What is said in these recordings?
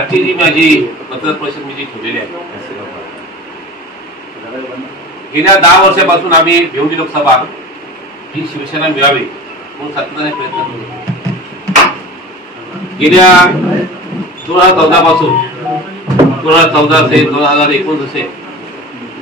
आजची जी माझी मतदार परिषद मी जी ठेवलेली आहे, गेल्या 10 वर्षापासून आम्ही भिवंडी लोकसभा ही शिवसेना मिळावी म्हणून सातत्याने प्रयत्न करतो. गेल्या 2014 पासून 2014 असेल 2019 असेल,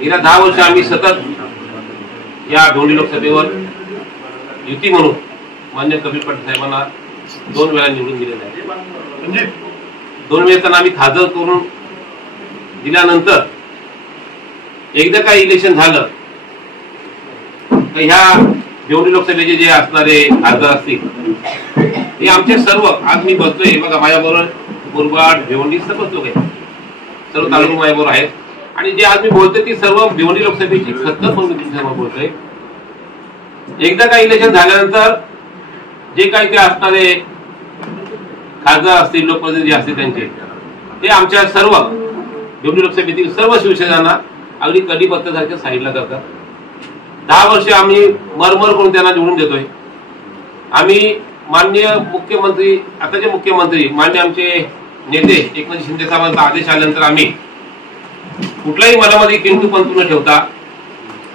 गेल्या 10 वर्ष आम्ही सतत या भिवंडी लोकसभेवर युती म्हणून मान्य कपिल पाटील साहेबांना 2 वेळा निवडून दिलेलं आहे. म्हणजे 2 वेळेस आम्ही खासदार करून दिल्यानंतर एकदा काय इलेक्शन झालं तर ह्या भिवंडी लोकसभेचे जे असणारे खासदार असतील हे आमचे सर्व, आज मी बसतोय बघा माझ्याबरोबर मुरबाड भिवंडी सर्व लोक आहेत, सर्व तालुका माझ्याबरोबर आहेत. आणि जे आज मी बोलतोय ती सर्व भिवंडी लोकसभेची खतखत म्हणून मी बोलतोय. एकदा काय इलेक्शन झाल्यानंतर जे काही ते असणारे खासदार असतील, लोकप्रतिनिधी असतील त्यांचे, ते आमच्या सर्व भिवंडी लोकसभेतील सर्व शिवसेनांना अगदी कढीपत्त्यासारख्या साईडला करतात. 10 वर्ष आम्ही मरमर करून त्यांना निवडून देतोय. आम्ही माननीय मुख्यमंत्री, आताचे मुख्यमंत्री माननीय आमचे नेते एकनाथ शिंदे साहेबांचा आदेश आल्यानंतर आम्ही कुठलाही मनामध्ये किंतु पंतू न ठेवता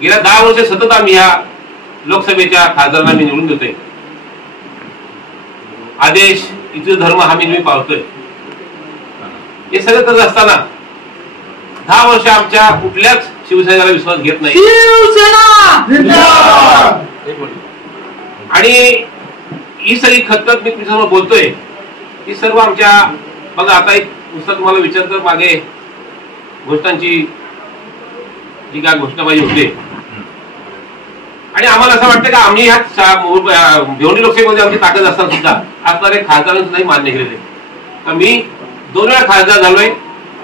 गेल्या 10 वर्ष सतत आम्ही ह्या लोकसभेच्या खासदारांना मी निवडून देतोय. आदेश इतर धर्म हा मी पाळतोय. हे सगळं करत असताना 10 वर्ष आमच्या कुठल्याच शिवसेनेला विश्वास घेत नाही. आणि ही सगळी खतखत मी तुमच्यासमोर बोलतोय ही सर्व आमच्या, बघा आता एक पुस्तक तुम्हाला विचारतं मागे घोषणांची जी काय घोषणाबाजी होते, आणि आम्हाला असं वाटतं का आम्ही ह्या भिवंडी लोकसभेमध्ये आमची ताकद असताना सुद्धा असणारे खासदारांनी सुद्धा मान्य केलेले. तर मी 2 वेळा खासदार झालोय,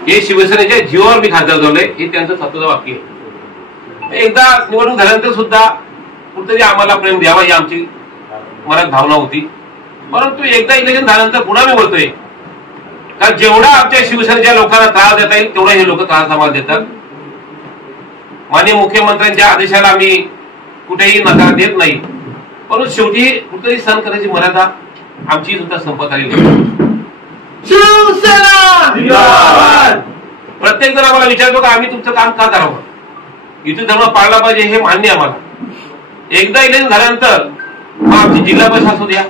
हे शिवसेनेच्या जीवावर मी खासदार झालोय, हे त्यांचं स्वतःचं वाक्य आहे. एकदा निवडणूक झाल्यानंतर सुद्धा कुठेतरी आम्हाला प्रेम द्यावा ही आमची मनात भावना होती. परंतु एकदा इलेक्शन झाल्यानंतर पुन्हा मी बोलतोय का जेवढा आमच्या शिवसेनेच्या लोकांना त्रास देता येईल तेवढा हे लोक त्रास आम्हाला देतात. माननीय मुख्यमंत्र्यांच्या आदेशाला आम्ही कुठेही नकार देत नाही, परंतु शेवटी कुठेतरी सहन करायची मर्यादा आमची सुद्धा संपत आलेली. प्रत्येक जण आम्हाला विचारतो का आम्ही तुमचं काम का करावं, युती धर्म पाळला पाहिजे हे मान्य आम्हाला. एकदा इलेक्शन झाल्यानंतर मग आमची जिल्हा परिषद असू द्या,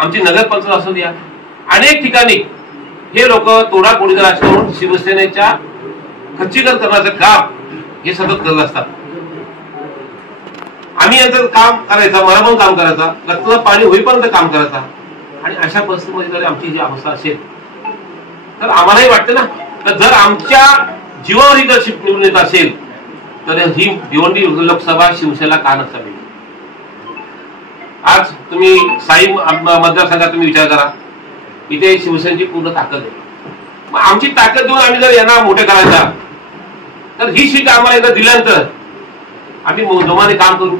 आमची नगरपंचायत असू द्या, अनेक ठिकाणी हे लोक तोडाफोडीचं राजकारण शिवसेनेच्या खच्चीकरण करण्याचं काम हे सतत करत असतात. आम्ही यांचं काम करायचं, मनापासून काम करायचा, रक्ताचं पाणी होईपर्यंत काम करायचा. आणि अशा परिस्थितीमध्ये जर आमची ही अवस्था असेल तर आम्हालाही वाटतं ना, तर जर आमच्या जीवावर ही लिडरशिप निवडून येत असेल तर ही भिवंडी लोकसभा शिवसेना का नसावी. आज तुम्ही साई मतदारसंघात तुम्ही विचार करा, इथे शिवसेनेची पूर्ण ताकद आहे. मग आमची ताकद देऊन आम्ही जर यांना मोठे करायचा तर ही सीट आम्हाला एकदा दिल्यानंतर आम्ही जोमाने काम करू.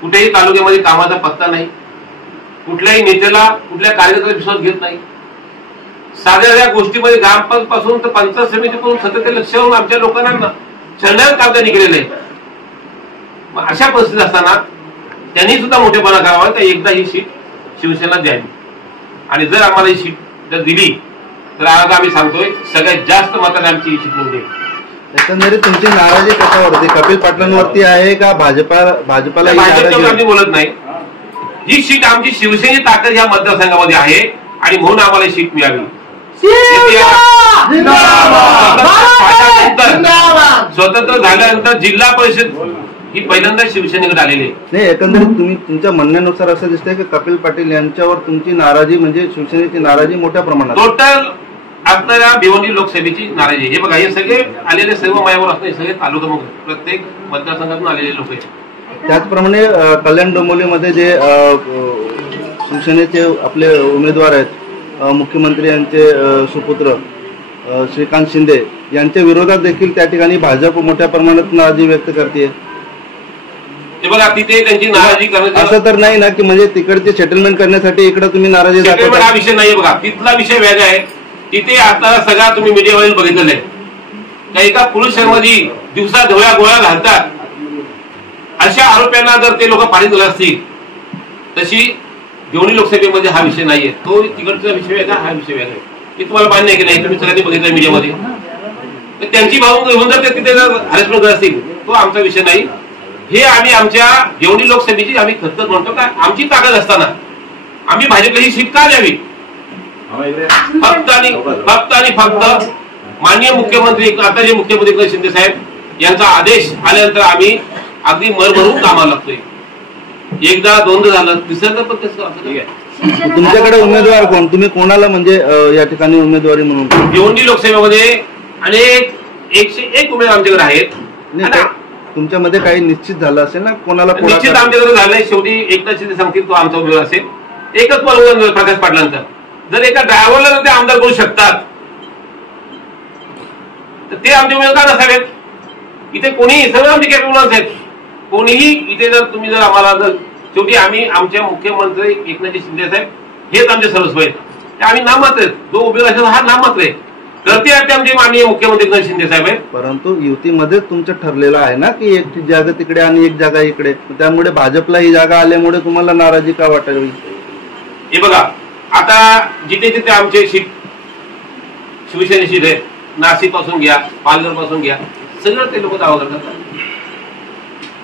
कुठेही तालुक्यामध्ये कामाचा पत्ता नाही, कुठल्याही नेत्याला कुठल्या कार्यकर्त्याला विश्वास घेत नाही. साध्या गोष्टीमध्ये ग्रामपंचायत पासून तर पंचायत समितीपासून सतत लक्ष ठेवून आमच्या लोकांना छळण्याचं काम त्यांनी केलेलं आहे. मग अशा परिस्थितीत असताना त्यांनी सुद्धा मोठेपणा करावा, तर एकदा ही सीट शिवसेनेला द्यावी. आणि जर आम्हाला ही सीट जर दिली तर आज आम्ही सांगतोय सगळ्यात जास्त मताने आमची ही सीट निवडेल. एकंदरीत तुमची नाराजी कशावरती, कपिल पाटलांवरती आहे का भाजपाला? भाजपच्यावर आम्ही बोलत नाही. ही सीट आमची शिवसेनेची ताकद या मतदारसंघामध्ये आहे आणि म्हणून आम्हाला ही सीट मिळावी. स्वतंत्र झाल्यानंतर जिल्हा परिषद ही पहिल्यांदा शिवसेनेकडे आलेली आहे. नाही, एकंदरीत तुम्ही तुमच्या म्हणण्यानुसार असं दिसतंय की कपिल पाटील यांच्यावर तुमची नाराजी म्हणजे शिवसेनेची नाराजी मोठ्या प्रमाणात टोटल असणाऱ्या भिवंडी लोकसभेची नाराजी. हे बघा, हे सगळे आलेले सर्व मायावर असणारे सगळे तालुका प्रत्येक मतदारसंघातून आलेले लोक आहेत. त्याचप्रमाणे कल्याण डोंबिवलीमध्ये जे शिवसेनेचे आपले उमेदवार आहेत, मुख्यमंत्री यांचे सुपुत्र श्रीकांत शिंदे यांच्या विरोधात देखील त्या ठिकाणी भाजप मोठ्या प्रमाणात नाराजी व्यक्त करते. हे बघा, तिथे त्यांची नाराजी करण्याचं असं तर नाही ना की म्हणजे तिकडचे सेटलमेंट करण्यासाठी इकडे तुम्ही नाराजी दाखवता. हा विषय नाही. बघा, तिथला विषय वेगळा आहे. तिथे असणारा सगळा तुम्ही मीडियावरील बघितलेलं आहे का एका पुरुषांमध्ये दिवसा ढोळ्या गोळ्या घालतात. अशा आरोपांना जर ते लोक पाणी दिलं असतील, तशी भिवंडी लोकसभेमध्ये हा विषय नाहीये. तो तिकडचा विषय वेगळा, हा विषय वेगळा आहे. हे तुम्हाला मान्य आहे की नाही? तुम्ही सगळ्यांनी बघितलं मीडियामध्ये. तर त्यांची भावना घेऊन जर ते तिथे हॅरेसमेंट करत असतील तो आमचा विषय नाही. हे आम्ही आमच्या भिवंडी लोकसभेची आम्ही खतखत म्हणतो का आमची ताकद असताना आम्ही भाजपला ही सीट का द्यावी? फक्त आणि फक्त माननीय मुख्यमंत्री आता जे मुख्यमंत्री एकनाथ शिंदे साहेब यांचा आदेश आल्यानंतर आम्ही अगदी मरभरून कामाला लागतोय. एकदा दोनदा झालं तिसऱ्यांदा पण कसं ठीक आहे. तुमच्याकडे उमेदवार कोण? तुम्ही कोणाला म्हणजे या ठिकाणी उमेदवारी म्हणून? भिवंडी लोकसभेमध्ये अनेक 101 उमेदवार आमच्याकडे आहेत. तुमच्यामध्ये काही निश्चित झालं असेल ना कोणाला? निश्चित आमच्याकडे झालंय. शेवटी एकनाथ शिंदे सांगतील तो आमचा उमेदवार असेल. एकच पण प्रकाश पाटलांचा. जर एका ड्रायव्हरला ते आमदार करू शकतात तर ते आमचे उमेदवार का नसावेत? इथे कोणीही सगळं आमचे कॅपेबल आहेत. कोणीही इथे जर तुम्ही जर आम्हाला जर शेवटी आम्ही आमच्या मुख्यमंत्री एकनाथ शिंदे साहेब हेच आमचे सर्वस्व आहेत. ते आम्ही नाममात्र आहेत. जो उमेदवार असेल हा नाममात्र आहे. करते आमचे माननीय मुख्यमंत्री एकनाथ शिंदे साहेब आहेत. परंतु युतीमध्ये तुमचं ठरलेलं आहे ना की एक जागा तिकडे आणि एक जागा इकडे. त्यामुळे भाजपला ही जागा आल्यामुळे तुम्हाला नाराजी का वाटावी? हे बघा आता जिथे जिथे आमचे सीट शिवसेने सीट आहे. नाशिक पासून घ्या, पालघर पासून घ्या, सगळं ते लोक दावा करतात.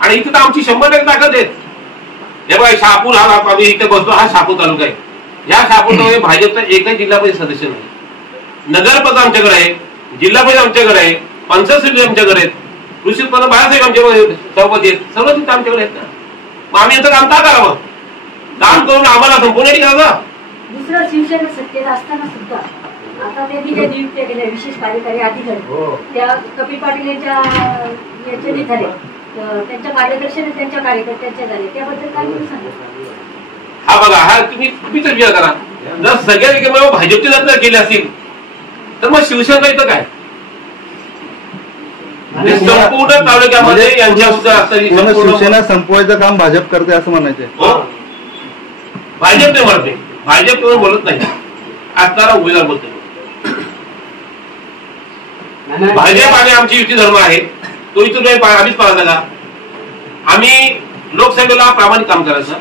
आणि इथे तर आमची 100% ताकद आहेत. हे बघा शहापूर हा आम्ही इथे बसतो हा शहापूर तालुका आहे. या शहापूरमध्ये भाजपचा एकही जिल्हा परिषद सदस्य नाही. नगरपद आमच्याकडे आहे, जिल्हा परिषद आमच्याकडे आहे, पंचायत समिती आमच्याकडे आहेत, कृषी उत्पन्न बाळासाहेब आमच्याकडे सभापती आहेत. सर्व तिथे आमच्याकडे आहेत ना. मग आम्ही यांचं काम का करावं? काम करून आम्हाला संपूर्ण करावं. दुसरं शिवसेना सत्तेत असताना सुद्धा आता त्यांनी ज्या नियुक्त्या केल्या विशेष कार्यकारी अधिकारी त्या कपिल पाटील यांच्या झाले, त्यांच्या मार्गदर्शन त्यांच्या कार्यकर्त्यांच्या झाले, त्याबद्दल काय तुम्ही सांगा? हा बघा हा तुम्हीच विचार करा. जर सगळ्या एकमेव भाजपचे जर केले असतील तर मग शिवसेना इथं काय? संपूर्ण तालुक्यामध्ये यांच्या शिवसेना संपवायचं काम भाजप करते असं म्हणायचंय. भाजप नाही म्हणत नाही. भाजप कोण बोलत नाही. असणारा उमेदवार बोलतो. भाजप आणि आमची युती धर्म आहे तो इथून आम्हीच पाळायचा का? आम्ही लोकसभेला प्रामाणिक काम करायचं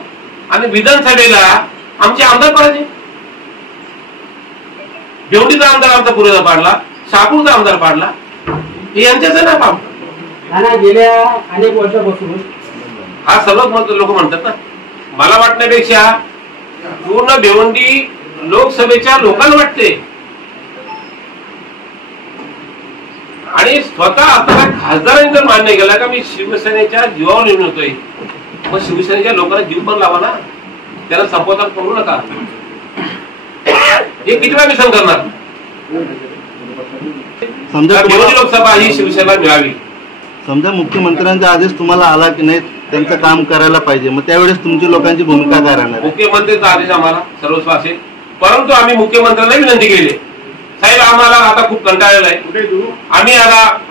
आणि विधानसभेला आमचे आमदार पाडायचे. भिवंडीचा आमदार आमचा पुरेसा पाडला, शहापूरचा आमदार पाडला, हे यांच्याच आहे ना काम. गेल्या अनेक वर्षापासून हा सर्वच लोक म्हणतात ना. मला वाटण्यापेक्षा पूर्ण भिवंडी लोकसभेच्या लोकांना वाटते. आणि स्वतः आता खासदारांनी जर मान्य केला का मी शिवसेनेच्या जीवावर निवडून होतोय, मग शिवसेनेच्या लोकांना जीव पण लावा ना. त्याला संपवता करू नका. हे किती वेळा मी सहन करणार? समजा भिवंडी लोकसभा ही शिवसेनेला मिळावी. समजा मुख्यमंत्र्यांचा आदेश तुम्हाला आला की नाही त्यांचं काम करायला पाहिजे, मग त्यावेळेस तुमची लोकांची भूमिका काय राहणार? मुख्यमंत्र्यांचा आदेश आम्हाला सर्वस्व असेल. परंतु आम्ही मुख्यमंत्र्यांना विनंती केली साहेब आम्हाला आता खूप कंटाळलेला आहे.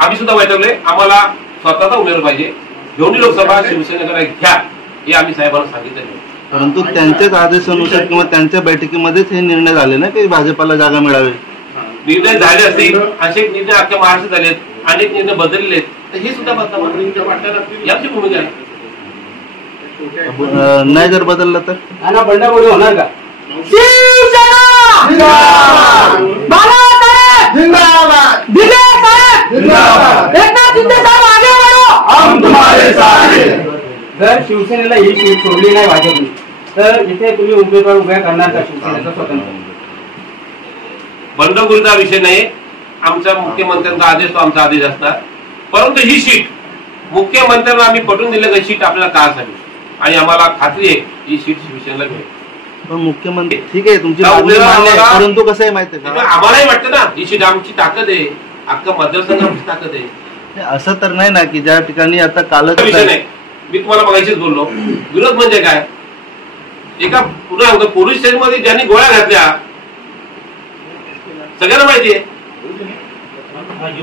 आम्ही सुद्धा वैतवले. आम्हाला स्वतःचा उमेदवार पाहिजे. भिवंडी लोकसभा शिवसेनेकडे घ्या हे आम्ही साहेबांना सांगितलं. परंतु त्यांच्याच आदेशानुसार किंवा त्यांच्या बैठकीमध्येच हे निर्णय झाले ना की भाजपाला जागा मिळावी. निर्णय झाले असतील. असे निर्णय अख्ख्या महाराष्ट्रात झालेत. अनेक निर्णय बदलले तर हे सुद्धा बदला याची भूमिका आहे. नाही जर बदललं तर बंडाबोडी होणार का? जर शिवसेनेला ही सीट सोडली नाही भाजपने तर इथे तुम्ही उमेदवार उभ्या करणार का शिवसेनेचा स्वतंत्र? बंडखोरीचा विषय नाही. आमच्या मुख्यमंत्र्यांचा आदेश तो आमचा आदेश असणार. परंतु ही सीट मुख्यमंत्र्यांना आम्ही पटवून दिलं की सीट आपल्याला का असावी आणि आम्हाला खात्री आहे ही सीट शिवसेनेला मिळेल. पण मुख्यमंत्री ठीक आहे तुमची मागणी मान्य आहे, परंतु कसं आहे माहिती आहे का आम्हालाही वाटतं ना ही सीट आमची ताकद आहे. अख्खा मतदारसंघ आमची ताकद आहे. असं तर नाही ना की ज्या ठिकाणी आता कालच विषय नाही. मी तुम्हाला मगाशीच बोललो विरोध म्हणजे काय. एका पुन्हा पोलीस स्टेशनमध्ये ज्यांनी गोळ्या घातल्या सगळ्यांना माहिती आहे.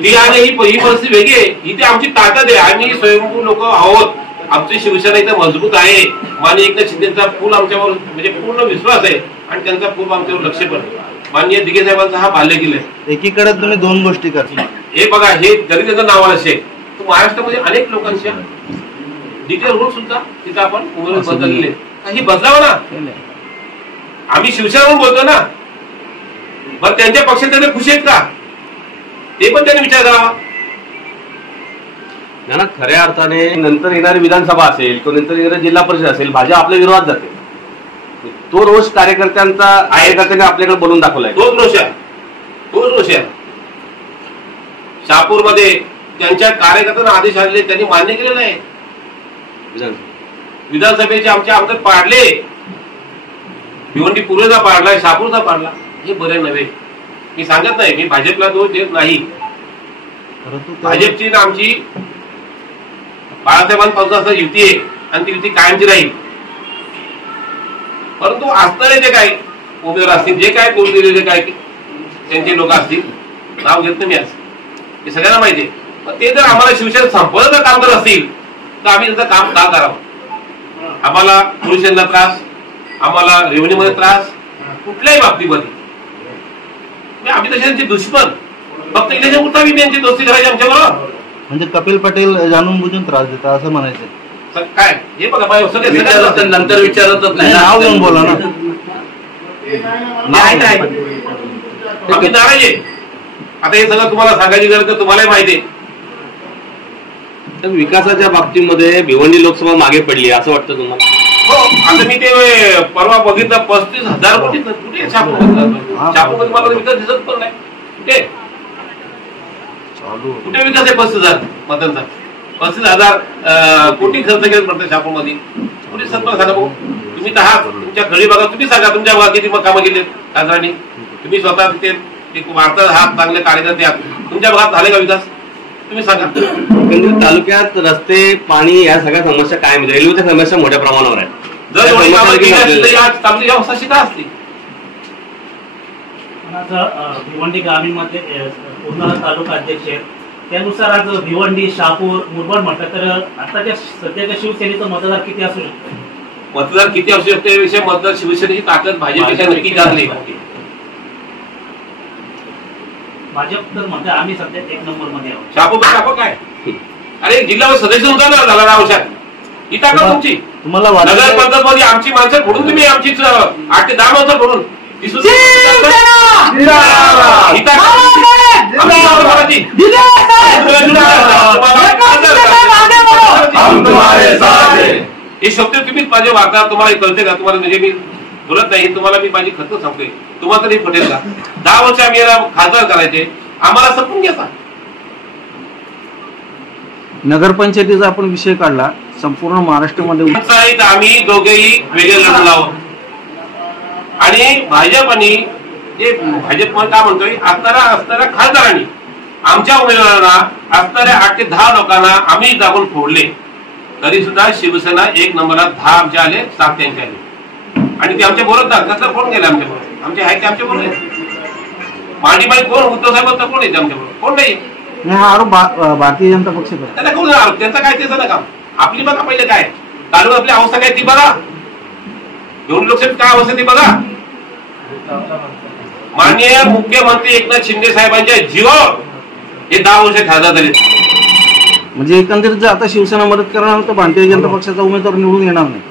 ती आणि ही परिस्थिती वेगळी आहे. इथे आमची ताकद आहे. आम्ही स्वयंभू लोक आहोत. आमची शिवसेना इथे मजबूत आहे. माननीय एकनाथ शिंदेचा पूर्ण आमच्यावर म्हणजे पूर्ण विश्वास आहे आणि त्यांचा पूर्ण आमच्यावर लक्ष पण. माननीय दिघे साहेबांचा हा बाल्यकिल्ला आहे. एकीकडे तुम्ही दोन गोष्टी करता. हे बघा हे जरी त्याचं नाव असेल तर महाराष्ट्रामध्ये अनेक लोकांच्या डिटेल रूट सुद्धा तिथं आपण उमेदवार बदलले काही बदलावं ना. आम्ही शिवसेना बोलतो ना. बरं त्यांच्या पक्षात त्यांना खुश आहेत का ते पण त्यांनी विचार करावा ना. खऱ्या अर्थाने नंतर येणारी विधानसभा असेल किंवा नंतर येणारी जिल्हा परिषद असेल, भाजप आपल्या विरोधात जाते. तो रोष कार्यकर्त्यांचा आपल्याकडे बोलून दाखवलाय. तोच रोष आहे. शहापूरमध्ये त्यांच्या कार्यकर्त्यांना आदेश आलेले त्यांनी मान्य केले नाही. विधानसभेचे आमचे आमदार पाडले, भिवंडी पूर्वेचा पाडला, शहापूरचा पाडला. हे बरे नव्हे. मी सांगत नाही, मी भाजपला दोष देत नाही. भाजपची ना आमची बाळासाहेबांपासून युती आहे आणि ती युती कायमची राहील. परंतु असणारे जे काय उमेदवार असतील, जे काय कोण दिलेले काय त्यांचे लोक असतील, नाव घेत नाही मी आज, हे सगळ्यांना माहिती आहे. पण ते जर आम्हाला शिवसेना संपवण्याचं काम करत असतील तर आम्ही त्याचं काम का करावं. आम्हाला पुरुषांना त्रास, आम्हाला रेव्हन्यूमध्ये त्रास, कुठल्याही बाबतीमध्ये आम्ही तसे त्यांचे दुश्मन. फक्त इलेक्शन पुरता मी त्यांची दोस्ती करायची आमच्याबरोबर. म्हणजे कपिल पटेल जाणून बुजून त्रास देतात असं म्हणायचं काय. हे बघा नंतर विचारतच नाही, नाव घेऊन बोला ना. आम्ही नाराज आहे. आता हे सगळं तुम्हाला सांगायची गरज तर तुम्हालाही माहिती आहे. विकासाच्या बाबतीमध्ये भिवंडी लोकसभा मागे पडली असं वाटतं तुम्हाला? हो. आता मी ते परवा बघितलं 35,000 कोटी. कुठे छापूमध्ये मला विकास दिसत पण नाही. कुठे विकास आहे 35,000 मतांचा? 35,000 कोटी खर्च केले पडते छापूमध्ये. कुठे सरपंच सांगा भाऊ, तुम्ही तर आहात, तुमच्या घरी बघा, तुम्ही सांगा तुमच्या भागात किती कामं केले खासदारांनी. तुम्ही स्वतः तिथे वार्ता आहात, चांगले कार्यकर्ते आहात, तुमच्या भागात झाले का विकास तुम्ही सांगा. तालुक्यात रस्ते, पाणी या सगळ्या समस्या कायम, रेल्वेच्या समस्या मोठ्या प्रमाणावर आहेत. जर तालुक्याची अवस्था शिका असते. भिवंडी ग्रामीणमध्ये पूर्ण तालुका अध्यक्ष आहेत, त्यानुसार आज भिवंडी, शहापूर, मुरबाड म्हटलं तर आताच्या सध्याच्या शिवसेनेचं मतदार किती असू शकतं? मतदार किती असू शकते याविषयी मतदार शिवसेनेची ताकद भाजपपेक्षा नक्की जाणली. भाजप तर म्हणते आम्ही सध्या 1 नंबरमध्ये आहोत. शहापूर काय अरे जिल्हा सदस्य होता ना झाला 10 वर्षात. ही ताकद तुमची. तुम्हाला नगर पंचायत मध्ये आमची माणसं फोडून तुम्ही आमची 8 ते 10 माणसं फोडून हे शब्द तुम्हीच माझे वार्ता तुम्हाला कळते का? तुम्हाला म्हणजे मी बोलत नाही, तुम्हाला मी माझी खत सांगतोय. तुम्हाला तरी पटेल का? 10 वर्ष आम्ही याला खासदार करायचे, आम्हाला संपून घेता. नगरपंचायतीचा आपण विषय काढला, संपूर्ण महाराष्ट्रामध्ये आम्ही दोघेही वेगळे लढून आहोत. आणि भाजप आणि जे भाजप काय म्हणतोय असणाऱ्या खासदारांनी आमच्या उमेदवारांना असणाऱ्या 8 ते 10 लोकांना आम्ही दाबून फोडले. तरी सुद्धा शिवसेना 1 नंबरला 10 आमचे आले, 7 त्यांचे आले. आणि ते आमच्या बरोबर कसला फोन केला आमच्या बरोबर? आमचे आहे ते आमच्या बरोबर. मांडीबाई कोण? उद्धव साहेब कोण येते आमच्या बरोबर? कोण नाही. हा आरोप भारतीय जनता पक्ष करतो. त्यांना कोण आरोप? त्यांचं काय त्याचं काम. आपली बघा पहिले काय तालुका, आपली अवस्था काय ती बघा. दोन लोकसभेत काय अवस्था ती बघा. माननीय मुख्यमंत्री एकनाथ शिंदे साहेबांच्या जीवावर हे 10 वर्ष खासदार झाले. म्हणजे एकंदरीत जर आता शिवसेना मदत करणार तर भारतीय जनता पक्षाचा उमेदवार निवडून येणार नाही.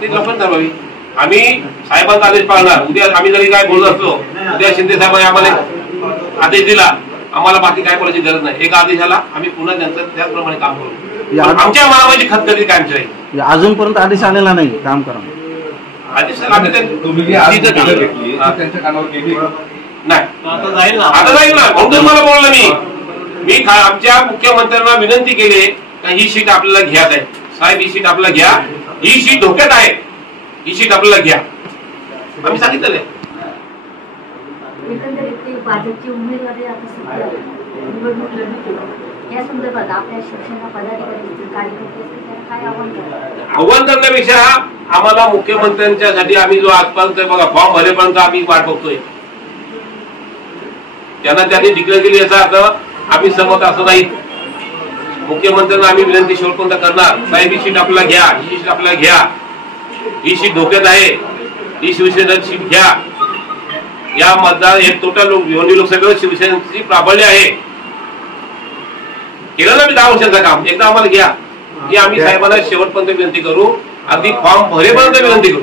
ते लोकांना ठरवावी. आम्ही साहेबांचा आदेश पाळणार. उद्या आम्ही जरी काय बोलत असलो, उद्या शिंदे साहेबांनी आम्हाला आदेश दिला, आम्हाला बाकी काय बोलायची गरज नाही. एका आदेशाला आम्ही पुन्हा त्यांचं त्याचप्रमाणे काम करू. आमच्या मानवाची खतखती कायमची राहील. अजूनपर्यंत आदेश आलेला नाही काम करा. आदेश आम्ही नाही आता जाईल ना. म्हणून मला बोललो मी आमच्या मुख्यमंत्र्यांना विनंती केली का ही सीट आपल्याला घ्या आहे साहेब, ही सीट आपल्याला घ्या, ही सीट धोक्यात आहे, ही सीट आपल्याला घ्या. आम्ही सांगितलं एकंदरीत भाजपची उमेदवारी आता सध्या निवडणूक लढवते, या संदर्भात आपल्या शिवसेना पदाधिकारी कार्यकर्ते काय आव्हान करतात? आव्हान करण्यापेक्षा आम्हाला मुख्यमंत्र्यांच्यासाठी आम्ही जो आजपर्यंत बघा फॉर्म भरेपर्यंत आम्ही वाट बघतोय. त्यांनी डिक्लेअर केली याचा अर्थ आम्ही सहमत असं नाही. मुख्यमंत्र्यांना आम्ही विनंती शेवटपर्यंत करणार, साहेब ही सीट आपल्याला घ्या, ही सीट आपल्याला घ्या, ही सीट धोक्यात आहे, ही शिवसेना सीट घ्या. या मतदार हे टोटल भिवंडी लोकसभेवर शिवसेनेची प्राबल्य आहे. केलं ना मी 10 वर्षाचं काम, एकदा आम्हाला घ्या. ही आम्ही साहेबांना शेवटपर्यंत विनंती करू, अगदी फॉर्म भरेपर्यंत विनंती करू.